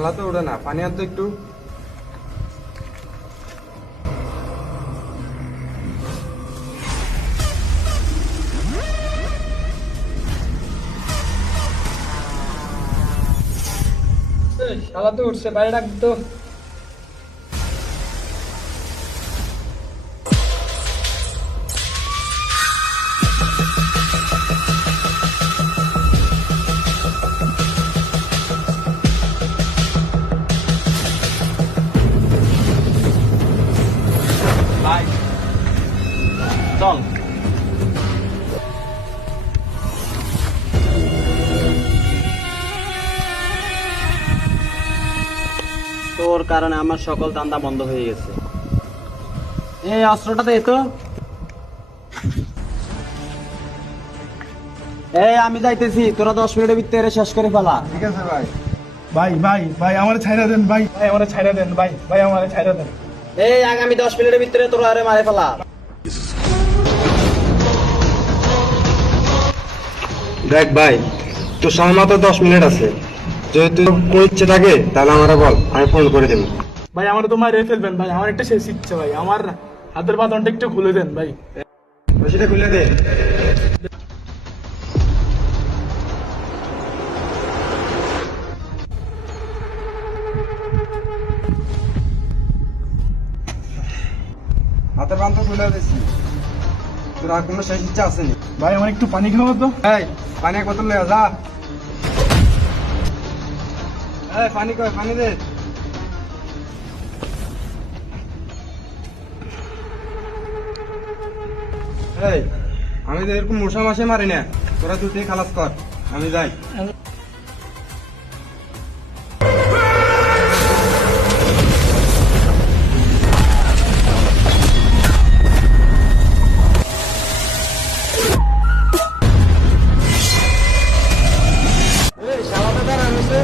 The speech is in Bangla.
শালা তো ওঠে না, পানি আর তো একটু। শালা তো উঠছে, বাইরে ডাক তো। ভাই চল। তোর কারণে আমার সকল ধান্দা বন্ধ হয়ে গেছে। এই অস্ত্রটা দে তো। এই আমি যাইতেছি, তোরা 10 মিনিটের ভিতরে শেষ করে ফেলা। ঠিক আছে ভাই। ভাই ভাই ভাই আমার ছাইরা দেন ভাই, ভাই আমার ছাইরা দেন ভাই, ভাই আমার ছাইরা দেন। এই আগামী 10 মিনিটের ভিতরে তোরা আরে মারে ফেলা। দেখ ভাই, তোর সময় মাত্র 10 মিনিট আছে। যদি তোর ইচ্ছে থাকে তাহলে আমারে বল, আমি ফোন করে দেবো। ভাই আমার তো মারে ফেলবেন ভাই, আমার একটা শেষ ইচ্ছে ভাই, আমার হাতের বাঁধনটা একটু খুলে দেন ভাই। সেটা খুলে দে। হাতের বান্ধ খুলে দিচ্ছি। তোর আর কোনো শেষ ইচ্ছা আসেনি? ভাই আমার একটু পানি খাওয়া তো। এই পানি এক বোতল লয়ে যা। এই পানি কই, পানি দে। এই আমি তো এরকম মশা মাসে মারি না, তোরা দুটি খালাস কর, আমি যাই। এই শালাটা দাঁড়ান আছে।